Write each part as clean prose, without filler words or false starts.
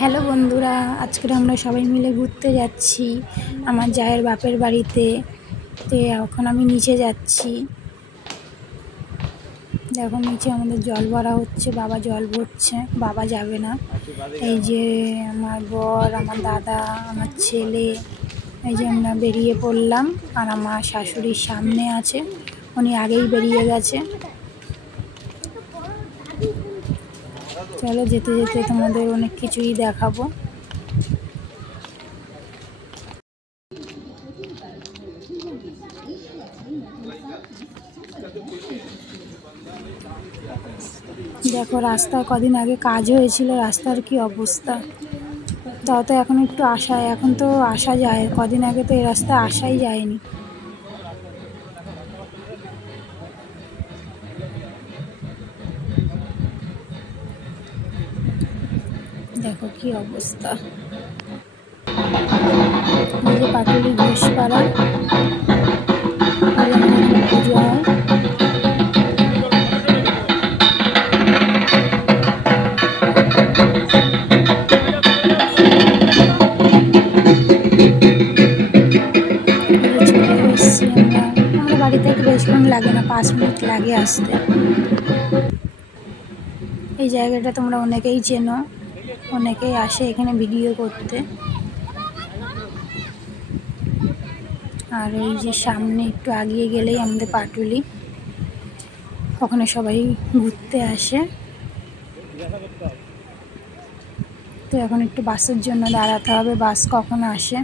Hello বন্ধুরা, আজকে আমরা সবাই মিলে ঘুরতে যাচ্ছি আমার জায়ের বাপের বাড়িতে। এখন আমি নিচে যাচ্ছি। দেখো নিচে আমাদের জল ভরা হচ্ছে, বাবা জল ভরছে, বাবা যাবে না। এই যে আমার বর, আমার দাদা, আমার ছেলে, এই যে আমরা বেরিয়ে পড়লাম। আর আমার শাশুড়ির সামনে আছে, উনি আগেই বেরিয়ে গেছে। চলো যেতে যেতে তোমাদের অনেক কিছুই দেখাবো। দেখো রাস্তায় কদিন আগে কাজ হয়েছিল, রাস্তার কি অবস্থা। তাও তো এখন একটু এখন তো আসা যায়, কদিন আগে তো এই রাস্তায় আসাই যায়নি। দেখো কি অবস্থা। এই যে পাটুলি ঘোষপাড়া, পুজো হয়। চলে এসছি আমরা বাড়ি থেকে বেশিক্ষণ লাগে না, 5 মিনিট লাগে আসতে। এই জায়গাটা তোমরা অনেকেই চেনো, অনেকেই আসে এখানে ভিডিও করতে। আর ওই যে সামনে একটু আগিয়ে গেলেই আমাদের পাটুলি, ওখানে সবাই ঘুরতে আসে। তো এখন একটু বাসের জন্য দাঁড়াতে হবে, বাস কখন আসে।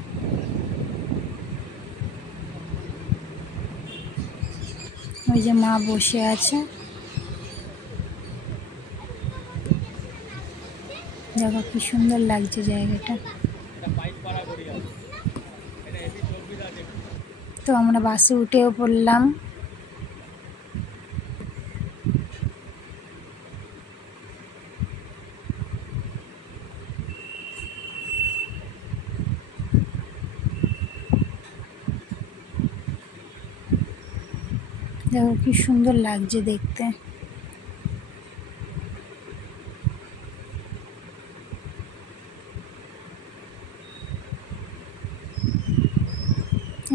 ওই যে মা বসে আছে, দেখো কি সুন্দর লাগছে জায়গাটা। তো আমরা বাসে উঠেও পড়লাম। দেখো কি সুন্দর লাগছে দেখতে।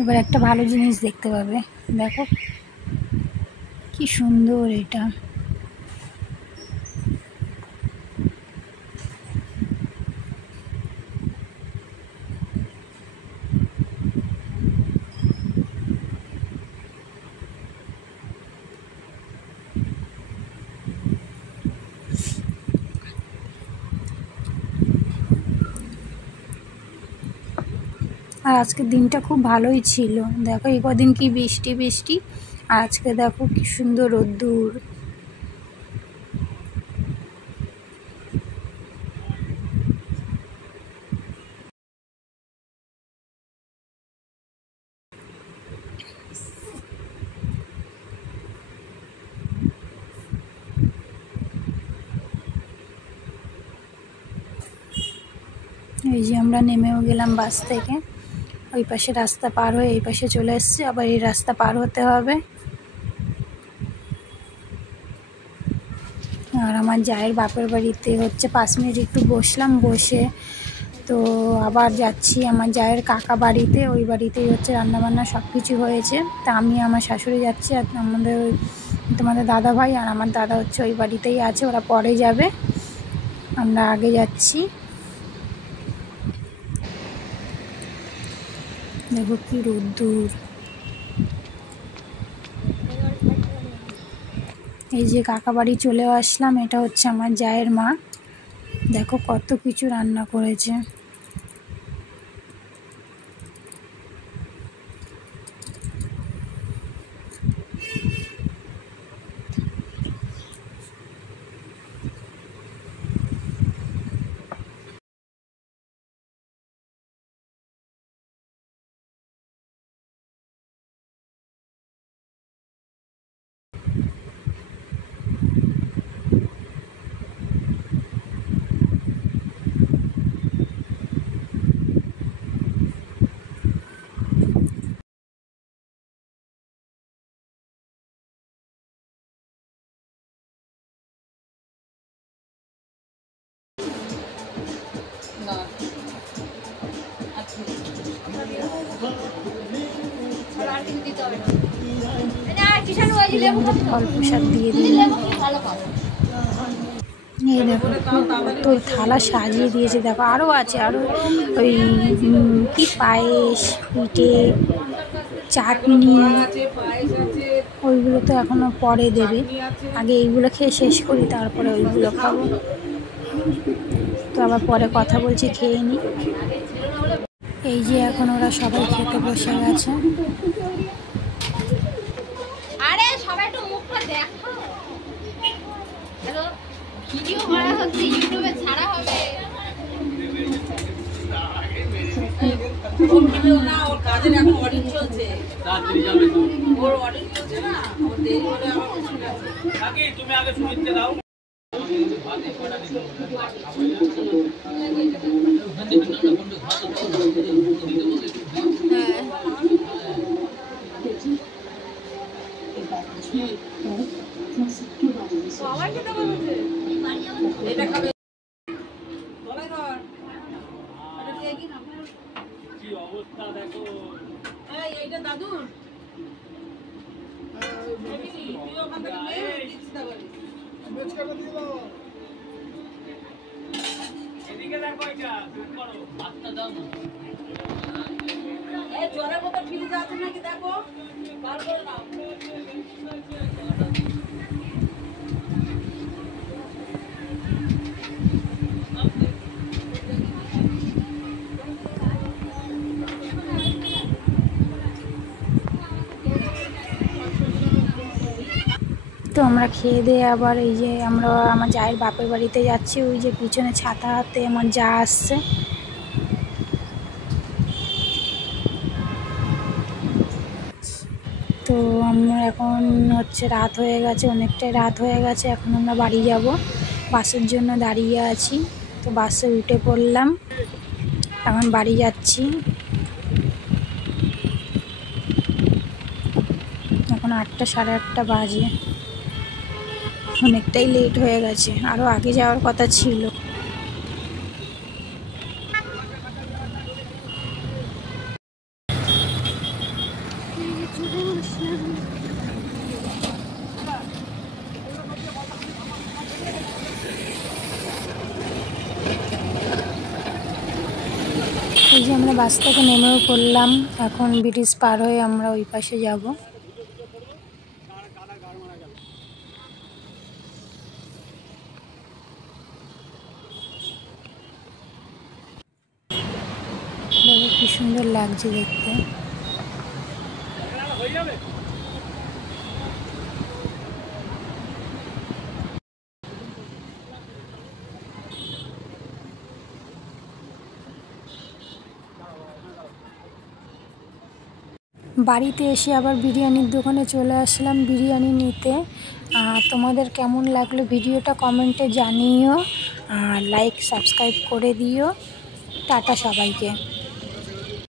এবার একটা ভালো জিনিস দেখতে পাবে, দেখো কি সুন্দর এটা। আর আজকের দিনটা খুব ভালোই ছিল, দেখো এই কদিন কি বৃষ্টি বৃষ্টি, আর আজকে দেখো কি সুন্দর রোদ্দুর। এই যে আমরা নেমেও গেলাম বাস থেকে, ওই পাশে রাস্তা পার হয়ে এই পাশে চলে এসেছি, আবার এই রাস্তা পার হতে হবে। আর আমার জায়ের বাপের বাড়িতে হচ্ছে 5 মিনিট একটু বসলাম, বসে তো আবার যাচ্ছি আমার জায়ের কাকা বাড়িতে। ওই বাড়িতেই হচ্ছে রান্নাবান্না সব কিছু হয়েছে। তা আমি আমার শাশুড়ি যাচ্ছি, আর আমাদের তোমাদের দাদা ভাই আর আমার দাদা হচ্ছে ওই বাড়িতেই আছে, ওরা পরে যাবে, আমরা আগে যাচ্ছি। দেখো কি রোদ্দুর। এই যে কাকা বাড়ি চলেও আসলাম, এটা হচ্ছে আমার জায়ের মা, দেখো কত কিছু রান্না করেছে। ফল প্রসাদ দিয়ে দিলাম। এই দেখো তো থালা সাজিয়ে দিয়েছে, দেখো আরও আছে, আরও ওই কি পায়েস, পিঠে, চাটনি, ওইগুলো তো এখনো পরে দেবে, আগে এইগুলো খেয়ে শেষ করি তারপরে ওইগুলো খাবো। তো আবার পরে কথা বলছি, খেয়ে নিই। এই যে এখন ওরা সবাই খেতে বসে গেছে। আরে সবাই একটু মুখটা দেখো, ভিডিও করা হচ্ছে, ইউটিউবে ছাড়া হবে। না ওর কাজের এখন অডিট চলছে, রাত্রি যাবে তো ওর অডিট চলছে না, ওর দেরি হলে আমার কিছু আছে। কাকি তুমি আগে শুনতে দাও। সবাই খেতে বলছে এটা খাবে, বলাই ধর এটা দিয়ে কি না কি অবস্থা দেখো। এই এইটা দাদুর তুই ওখান থেকে নে দিচ্ছি দাও, মেচকাটা দিয়ে দাও, এদিকে দেখো, এটা শুরু করো, ভাতটা দাও না। এই জলের বোতল ফ্রিজে আছে নাকি দেখো, বার করে নাও। তো আমরা খেয়ে দিয়ে আবার এই যে আমরা আমার জায়ের বাপের বাড়িতে যাচ্ছি, ওই যে পিছনে ছাতা হাতে আমার যা আসছে। তো আমরা এখন হচ্ছে রাত হয়ে গেছে, অনেকটাই রাত হয়ে গেছে, এখন আমরা বাড়ি যাব, বাসের জন্য দাঁড়িয়ে আছি। তো বাসে উঠে পড়লাম, এখন বাড়ি যাচ্ছি। এখন 8টা সাড়ে 8টা বাজে, অনেকটাই লেট হয়ে গেছে, আরও আগে যাওয়ার কথা ছিল। এই যে আমরা বাস থেকে নেমেও পড়লাম, এখন ব্রিজ পার হয়ে আমরা ওই পাশে যাব। দেখো কি সুন্দর লাগছে দেখতে। বাড়িতে এসে আবার বিরিয়ানির দোকানে চলে আসলাম বিরিয়ানি নিতে। তোমাদের কেমন লাগলো ভিডিওটা কমেন্টে জানিও, আর লাইক সাবস্ক্রাইব করে দিও। টাটা সবাইকে।